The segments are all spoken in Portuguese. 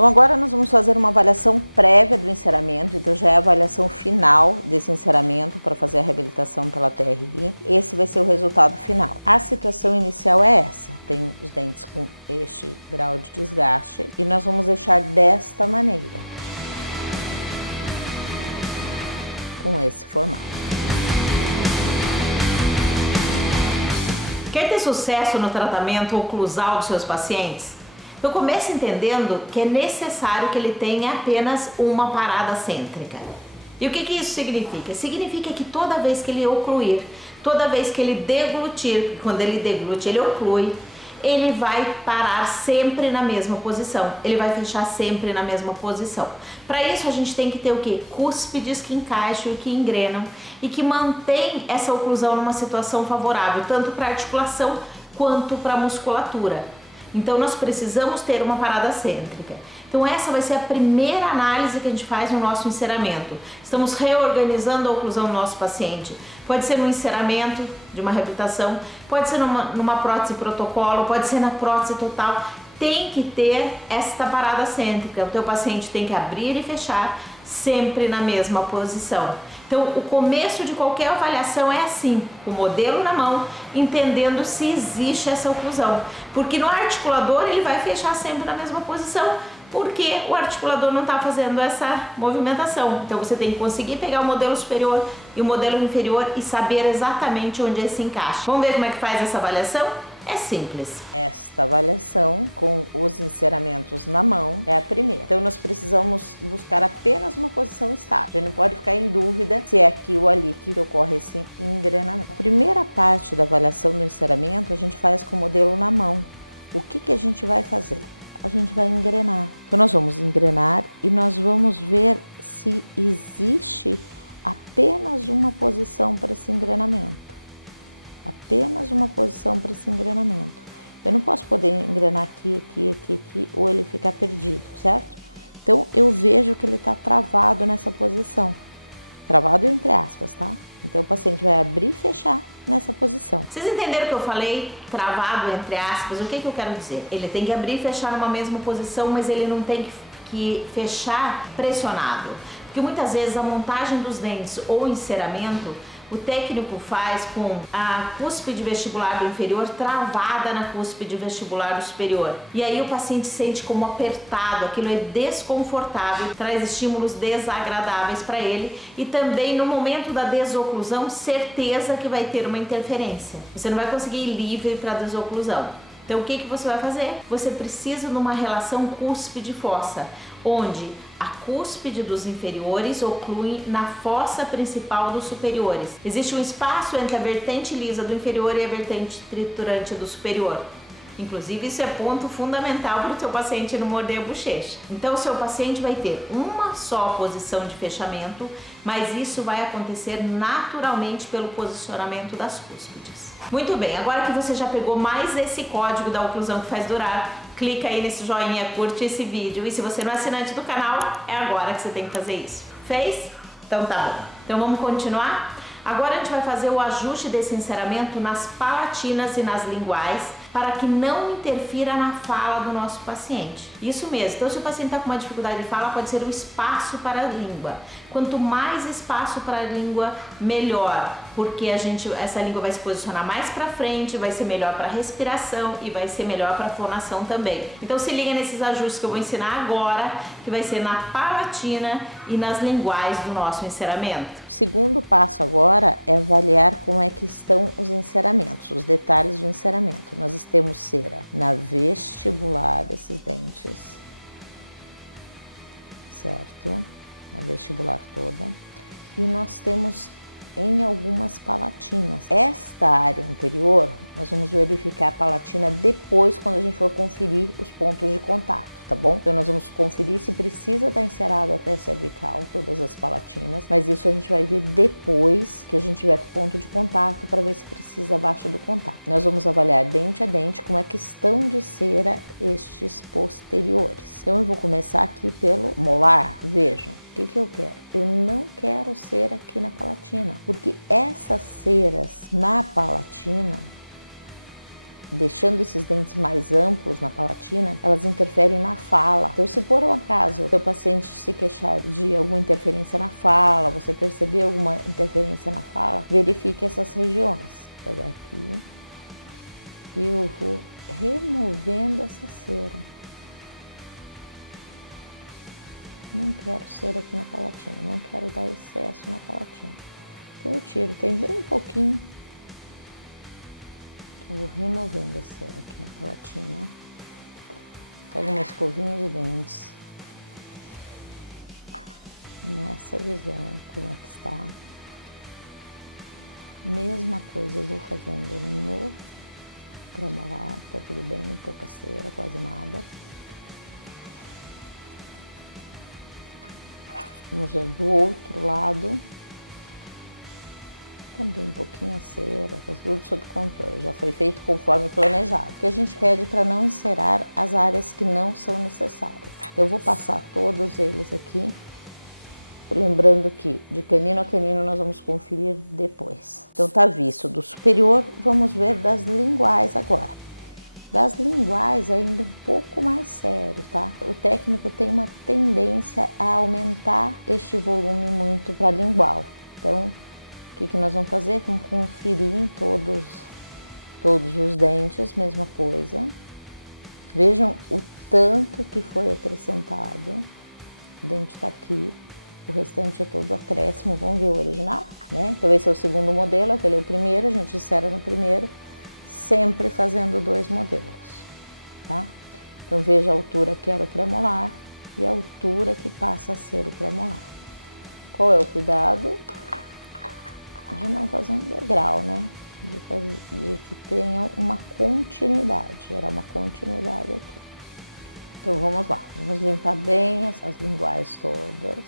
Então agora nós vamos fazer uma avaliação prévia do enceramento, então já é a avaliação final desse enceramento para fazer a reabilitação pela TRI. Esse vai ser o resultado final. A situação inicial é essa, tem os dentes com este grau de desgaste e nós vamos deixar desta maneira, com esse formato. Quer ter sucesso no tratamento oclusal dos seus pacientes? Eu começo entendendo que é necessário que ele tenha apenas uma parada cêntrica. E o que isso significa? Significa que toda vez que ele ocluir, toda vez que ele deglutir, quando ele deglute, ele oclui, ele vai parar sempre na mesma posição, ele vai fechar sempre na mesma posição. Para isso a gente tem que ter o quê? Cúspides que encaixam e que engrenam e que mantém essa oclusão numa situação favorável, tanto para a articulação quanto para a musculatura. Então nós precisamos ter uma parada cêntrica. Então essa vai ser a primeira análise que a gente faz no nosso enceramento. Estamos reorganizando a oclusão do nosso paciente. Pode ser no enceramento de uma reabilitação, pode ser numa prótese protocolo, pode ser na prótese total. Tem que ter esta parada cêntrica. O teu paciente tem que abrir e fechar sempre na mesma posição. Então, o começo de qualquer avaliação é assim, o modelo na mão, entendendo se existe essa oclusão. Porque no articulador ele vai fechar sempre na mesma posição, porque o articulador não está fazendo essa movimentação. Então, você tem que conseguir pegar o modelo superior e o modelo inferior e saber exatamente onde ele se encaixa. Vamos ver como é que faz essa avaliação? É simples. Esta avaliação com os enceramentos na mão é a primeira. Então nós precisamos buscar apenas uma posição estável. A gente não pode ficar em dúvida se é aqui ou ali que ocorre esse engrenamento. A primeira parte da avaliação do enceramento a gente faz com o modelo na mão. O que a gente vai fazer? A gente vai engrenar. Então nós vamos engrenar e nós vamos ver se existe apenas uma posição para esse engrenamento. Apenas uma posição para esse engrenamento. Eu não posso poder engrenar aqui, ou ele ficar perdido, certo? Então eu vejo que ele está travado nessa posição. Travado entre aspas, tá? Então o paciente vai abrir e fechar nessa posição. Vocês entenderam o que eu falei? Travado entre aspas, o que eu quero dizer? Ele tem que abrir e fechar numa mesma posição, mas ele não tem que fechar pressionado. Porque muitas vezes a montagem dos dentes ou enceramento o técnico faz com a cúspide vestibular do inferior travada na cúspide vestibular do superior. E aí o paciente sente como apertado, aquilo é desconfortável, traz estímulos desagradáveis para ele e também no momento da desoclusão, certeza que vai ter uma interferência. Você não vai conseguir ir livre para a desoclusão. Então o que você vai fazer? Você precisa de uma relação cúspide-fossa, onde a cúspide dos inferiores oclui na fossa principal dos superiores. Existe um espaço entre a vertente lisa do inferior e a vertente triturante do superior. Inclusive, isso é ponto fundamental para o seu paciente não morder a bochecha. Então, o seu paciente vai ter uma só posição de fechamento, mas isso vai acontecer naturalmente pelo posicionamento das cúspides. Muito bem, agora que você já pegou mais esse código da oclusão que faz durar, clica aí nesse joinha, curte esse vídeo e se você não é assinante do canal, é agora que você tem que fazer isso. Fez? Então tá bom. Então vamos continuar? Agora a gente vai fazer o ajuste desse enceramento nas palatinas e nas linguais para que não interfira na fala do nosso paciente. Isso mesmo, então se o paciente está com uma dificuldade de fala, pode ser o espaço para a língua. Quanto mais espaço para a língua, melhor, porque essa língua vai se posicionar mais para frente, vai ser melhor para a respiração e vai ser melhor para a fonação também. Então se liga nesses ajustes que eu vou ensinar agora, que vai ser na palatina e nas linguais do nosso enceramento. O segundo passo agora é avaliar como é que estão os enceramentos, os detalhes do enceramento. Nós temos cera na vestibular desses dentes, certo? A vestibular toda. E nós temos em algumas palatinas. Esta área anterior, nós vamos verificar a palatina depois, quando a gente for conferir os pontos de contato, tá bom? Então nós vamos conferir se precisa estar encerado até cervical, todas as palatinas, mas isso a gente vai ver depois que a gente tiver com o ponto de contato para ver se precisa abaixo do contato. Nós vamos avaliar dente a dente como é que estão de cera estes posteriores. Então eu vou começar aqui pelo molar. Vejam, o que eu quero? Eu não quero cera aqui na palatina, porque essas ceras na palatina deixando esses dentes mais amplos na palatina, elas interferem na fala. Então, se por um acaso o seu paciente se queixar de alguma interferência na fala, você perceber alguma interferência na fala, verifique essas regiões. Vou pegar aqui e eu vou removendo essa cera. Não quero cera aqui na palatina, não quero dar excesso na palatina. Então eu tiro, tem bem pouquinho. Eu vou removendo a cera aqui na palatina. Pego uma escovinha de dentes. Nessa visão, como é que está. Mesma coisa eu vou fazendo no premolar, tá tudo bem, pouca cera, quase nada. Vamos ver do outro lado. Também um pouquinho a cera, faz tudo sob controle. Já foi feito conforme planejado. O que a gente pede para não encerar as áreas que não são necessárias. Eu vou passar todos eles aqui. Lembrando que de canino a canino nós vamos conferir depois. Então tá visto do superior, vamos ver das linguais agora. Das linguais ainda um pouco mais sério, tá? O técnico tem uma tendência a aumentar este volume muito para lingual. Então, o que nós vamos fazer? Vamos conferir em todos os dentes, mesma coisa. Vejam o tanto que foi acrescentado. O dente tá aqui. O restante é todo acréscimo, vamos ver o original, né? Então esse é o segundo modelo, aquele é o primeiro, a gente insere no primeiro, sempre fazendo 2 modelos, tá? Então veja a altura que era o premolar e a altura que passa a ser o premolar. Qual é o cuidado? De não fazer um degrau, né? De que tenha uma continuidade, gerar uma continuidade aqui. Então vamos lá, vamos limpar bem as linguais todas.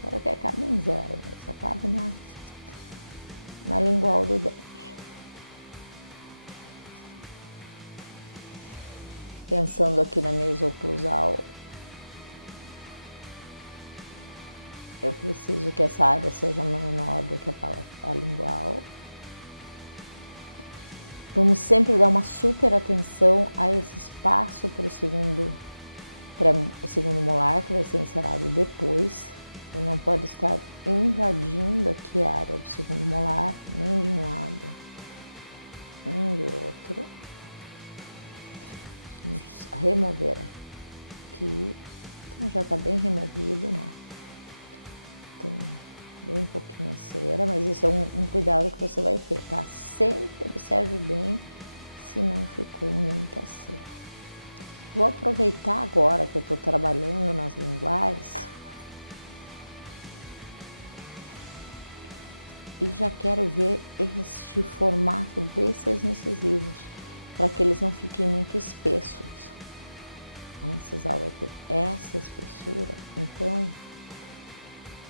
Quero que acabe em 0 mesmo, acabe na lingual do dente. Pensando aqui na mesa oclusal, eu preciso que essa área seja menor do que a lingual. Vamos sempre dar uma super atenção a esse espaço para o segundo molar, que vai ser encerado depois. Ele não pode estar invadindo aqui a área do segundo molar, nem de um lado, nem de outro. Vamos remover aqui. Então já está bem removido, né? Tem bem pouquinha cera, mas isso é um cuidado que você vai ter, tá? Sempre observe bem se não ficou muita cera. Vou aproveitar agora que eu estou trabalhando nas linguais e já quero ver este formato desses incisivos, para que eles não fiquem muito espessos. A incisal vai ter essa espessura, então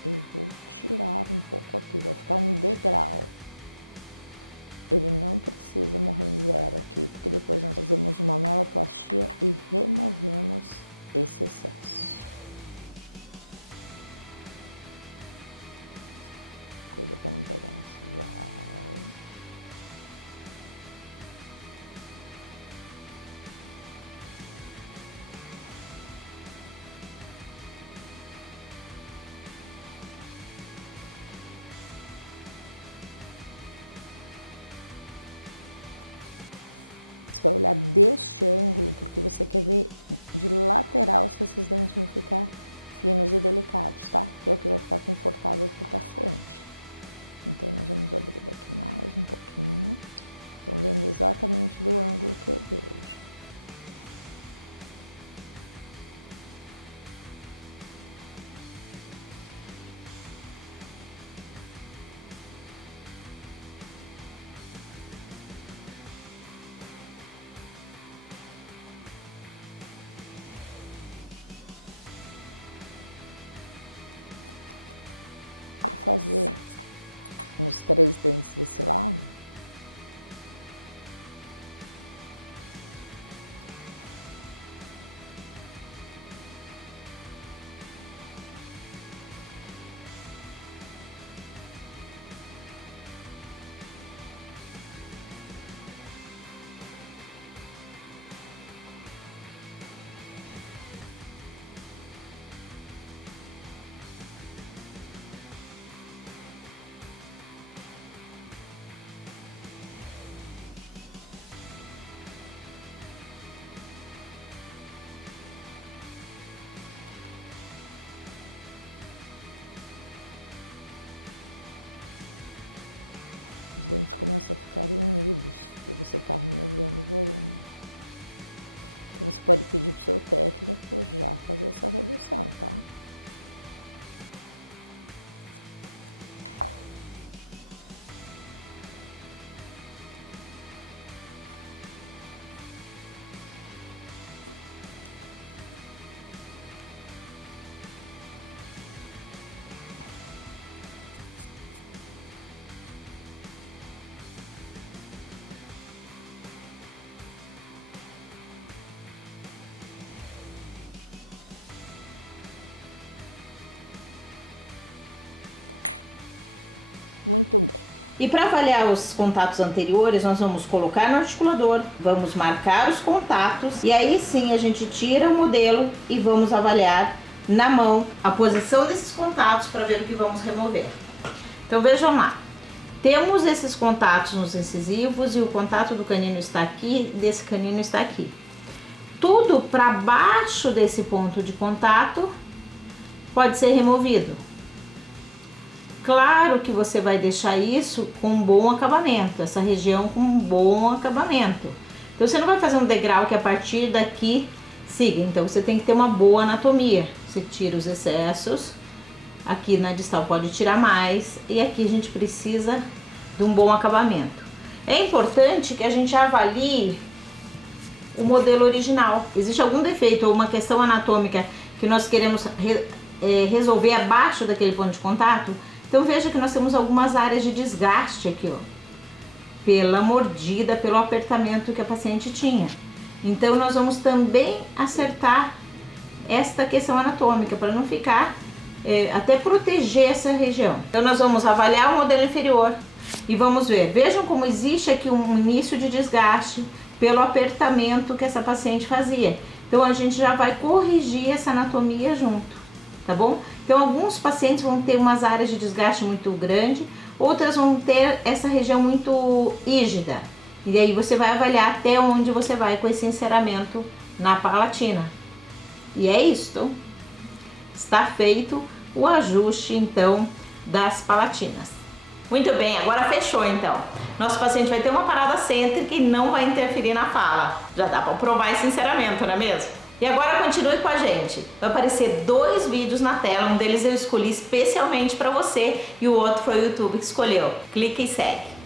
eu vou tirar um pouco aqui, vai ficar um degrau. Ele não precisa morrer em 0 aqui, porque depois nós fazemos uma meloplastia e removemos esse excesso. Cuida para não pegar incisal. Você vai olhar deste ângulo, porque você quer ver de lateral se esses dentes vão ficar finos e delicados, tá? Que é o que vai ficar confortável para o paciente. Então, nós vamos abrir aqui mais um pouquinho. Estão vendo exatamente do ângulo que eu vejo. Vou fazer nos 3 dentes desse lado. dentes começam a ficar unidos, porque você está removendo o volume. Então você pode pedir para o seu técnico já fazer essa redução, tá? Muito bem. E para avaliar os contatos anteriores, nós vamos colocar no articulador, vamos marcar os contatos e aí sim a gente tira o modelo e vamos avaliar na mão a posição desses contatos para ver o que vamos remover. Então vejam lá, temos esses contatos nos incisivos e o contato do canino está aqui, desse canino está aqui. Tudo para baixo desse ponto de contato pode ser removido. Claro que você vai deixar isso com um bom acabamento, essa região com um bom acabamento. Então você não vai fazer um degrau que a partir daqui siga, então você tem que ter uma boa anatomia. Você tira os excessos, aqui na distal pode tirar mais e aqui a gente precisa de um bom acabamento. É importante que a gente avalie o modelo original. Existe algum defeito ou uma questão anatômica que nós queremos resolver abaixo daquele ponto de contato? Então veja que nós temos algumas áreas de desgaste aqui, ó, pela mordida, pelo apertamento que a paciente tinha. Então nós vamos também acertar esta questão anatômica para não ficar, até proteger essa região. Então nós vamos avaliar o modelo inferior e vamos ver. Vejam como existe aqui um início de desgaste pelo apertamento que essa paciente fazia. Então a gente já vai corrigir essa anatomia junto, tá bom? Então alguns pacientes vão ter umas áreas de desgaste muito grande, outras vão ter essa região muito rígida. E aí você vai avaliar até onde você vai com esse enceramento na palatina. E é isso. Está feito o ajuste então das palatinas. Muito bem, agora fechou então. Nosso paciente vai ter uma parada cêntrica e não vai interferir na fala. Já dá para provar esse enceramento, não é mesmo? E agora continue com a gente. Vai aparecer 2 vídeos na tela, um deles eu escolhi especialmente para você e o outro foi o YouTube que escolheu. Clique e segue.